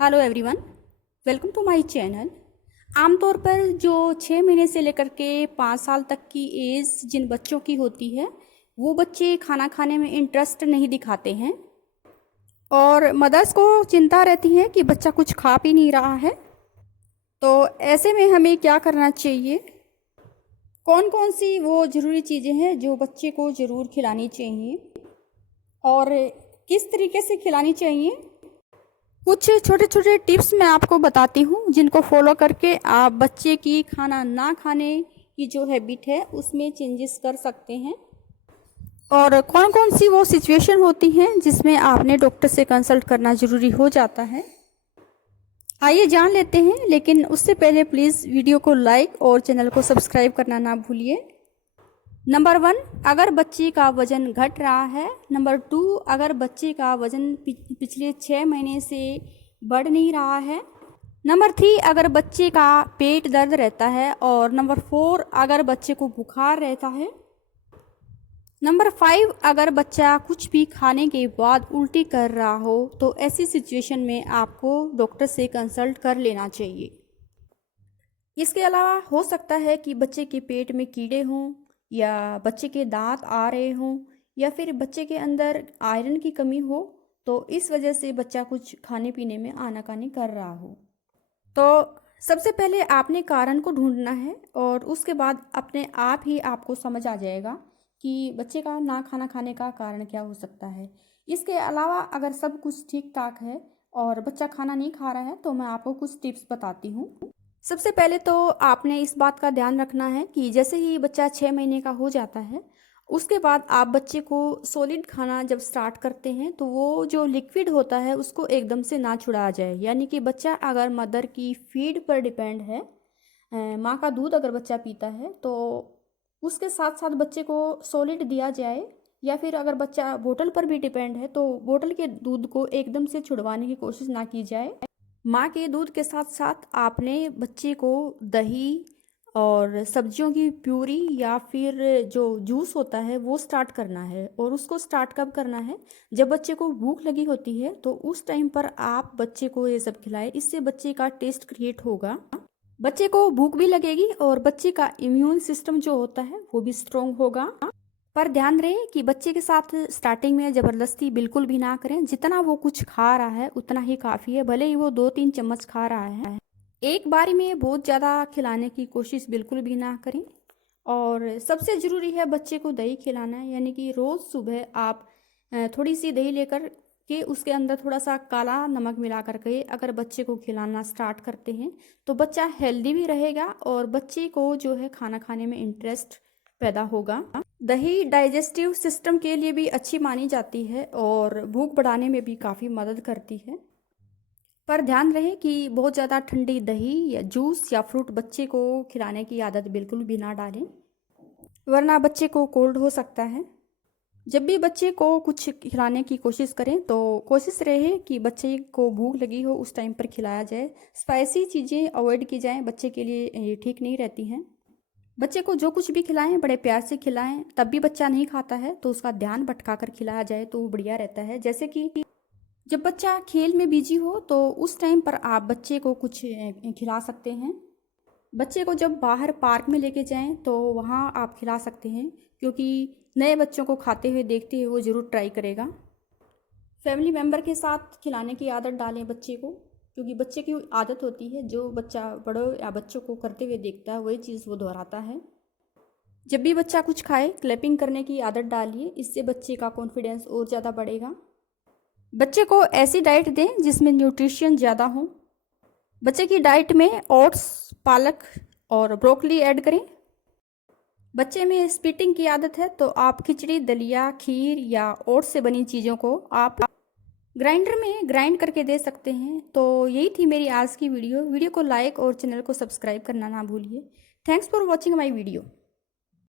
Hello everyone, welcome to my channel. आमतौर पर जो 6 महीने से लेकर के 5 साल तक की एज जिन बच्चों की होती है वो बच्चे खाना खाने में इंटरेस्ट नहीं दिखाते हैं और मदर्स को चिंता रहती है कि बच्चा कुछ खा पी नहीं रहा है। तो ऐसे में हमें क्या करना चाहिए, कौन कौन सी वो ज़रूरी चीज़ें हैं जो बच्चे को ज़रूर खिलानी चाहिए और किस तरीके से खिलानी चाहिए। कुछ छोटे छोटे टिप्स मैं आपको बताती हूँ जिनको फॉलो करके आप बच्चे की खाना ना खाने की जो हैबिट है उसमें चेंजेस कर सकते हैं और कौन कौन सी वो सिचुएशन होती हैं जिसमें आपने डॉक्टर से कंसल्ट करना ज़रूरी हो जाता है। आइए जान लेते हैं, लेकिन उससे पहले प्लीज़ वीडियो को लाइक और चैनल को सब्सक्राइब करना ना भूलिए। नंबर 1, अगर बच्चे का वज़न घट रहा है। नंबर 2, अगर बच्चे का वज़न पिछले 6 महीने से बढ़ नहीं रहा है। नंबर 3, अगर बच्चे का पेट दर्द रहता है। और नंबर 4, अगर बच्चे को बुखार रहता है। नंबर 5, अगर बच्चा कुछ भी खाने के बाद उल्टी कर रहा हो तो ऐसी सिचुएशन में आपको डॉक्टर से कंसल्ट कर लेना चाहिए। इसके अलावा हो सकता है कि बच्चे के पेट में कीड़े हों या बच्चे के दांत आ रहे हों या फिर बच्चे के अंदर आयरन की कमी हो, तो इस वजह से बच्चा कुछ खाने पीने में आनाकानी कर रहा हो। तो सबसे पहले आपने कारण को ढूंढना है और उसके बाद अपने आप ही आपको समझ आ जाएगा कि बच्चे का ना खाना खाने का कारण क्या हो सकता है। इसके अलावा अगर सब कुछ ठीक ठाक है और बच्चा खाना नहीं खा रहा है तो मैं आपको कुछ टिप्स बताती हूँ। सबसे पहले तो आपने इस बात का ध्यान रखना है कि जैसे ही बच्चा 6 महीने का हो जाता है उसके बाद आप बच्चे को सॉलिड खाना जब स्टार्ट करते हैं तो वो जो लिक्विड होता है उसको एकदम से ना छुड़ाया जाए। यानी कि बच्चा अगर मदर की फीड पर डिपेंड है, माँ का दूध अगर बच्चा पीता है तो उसके साथ साथ बच्चे को सॉलिड दिया जाए। या फिर अगर बच्चा बोतल पर भी डिपेंड है तो बोतल के दूध को एकदम से छुड़वाने की कोशिश ना की जाए। माँ के दूध के साथ साथ आपने बच्चे को दही और सब्जियों की प्यूरी या फिर जो जूस होता है वो स्टार्ट करना है। और उसको स्टार्ट कब करना है, जब बच्चे को भूख लगी होती है तो उस टाइम पर आप बच्चे को ये सब खिलाएं। इससे बच्चे का टेस्ट क्रिएट होगा, बच्चे को भूख भी लगेगी और बच्चे का इम्यून सिस्टम जो होता है वो भी स्ट्रोंग होगा। पर ध्यान रहे कि बच्चे के साथ स्टार्टिंग में ज़बरदस्ती बिल्कुल भी ना करें। जितना वो कुछ खा रहा है उतना ही काफ़ी है, भले ही वो 2-3 चम्मच खा रहा है। एक बारी में बहुत ज़्यादा खिलाने की कोशिश बिल्कुल भी ना करें। और सबसे ज़रूरी है बच्चे को दही खिलाना है। यानी कि रोज़ सुबह आप थोड़ी सी दही लेकर के उसके अंदर थोड़ा सा काला नमक मिला करके अगर बच्चे को खिलाना स्टार्ट करते हैं तो बच्चा हेल्दी भी रहेगा और बच्चे को जो है खाना खाने में इंटरेस्ट पैदा होगा। दही डाइजेस्टिव सिस्टम के लिए भी अच्छी मानी जाती है और भूख बढ़ाने में भी काफ़ी मदद करती है। पर ध्यान रहे कि बहुत ज़्यादा ठंडी दही या जूस या फ्रूट बच्चे को खिलाने की आदत बिल्कुल भी ना डालें, वरना बच्चे को कोल्ड हो सकता है। जब भी बच्चे को कुछ खिलाने की कोशिश करें तो कोशिश रहे कि बच्चे को भूख लगी हो उस टाइम पर खिलाया जाए। स्पाइसी चीज़ें अवॉइड की जाएं, बच्चे के लिए ये ठीक नहीं रहती हैं। बच्चे को जो कुछ भी खिलाएं बड़े प्यार से खिलाएं, तब भी बच्चा नहीं खाता है तो उसका ध्यान भटका कर खिलाया जाए तो वो बढ़िया रहता है। जैसे कि जब बच्चा खेल में बिजी हो तो उस टाइम पर आप बच्चे को कुछ खिला सकते हैं। बच्चे को जब बाहर पार्क में लेके जाएं तो वहाँ आप खिला सकते हैं, क्योंकि नए बच्चों को खाते हुए देखते हुए वो ज़रूर ट्राई करेगा। फैमिली मेम्बर के साथ खिलाने की आदत डालें बच्चे को, क्योंकि बच्चे की आदत होती है जो बच्चा बड़ों या बच्चों को करते हुए देखता है वही चीज़ वो दोहराता है। जब भी बच्चा कुछ खाए क्लैपिंग करने की आदत डालिए, इससे बच्चे का कॉन्फिडेंस और ज़्यादा बढ़ेगा। बच्चे को ऐसी डाइट दें जिसमें न्यूट्रिशन ज़्यादा हो। बच्चे की डाइट में ओट्स, पालक और ब्रोकली ऐड करें। बच्चे में स्पीटिंग की आदत है तो आप खिचड़ी, दलिया, खीर या ओट्स से बनी चीज़ों को आप ग्राइंडर में ग्राइंड करके दे सकते हैं। तो यही थी मेरी आज की वीडियो को लाइक और चैनल को सब्सक्राइब करना ना भूलिए। Thanks for watching my video.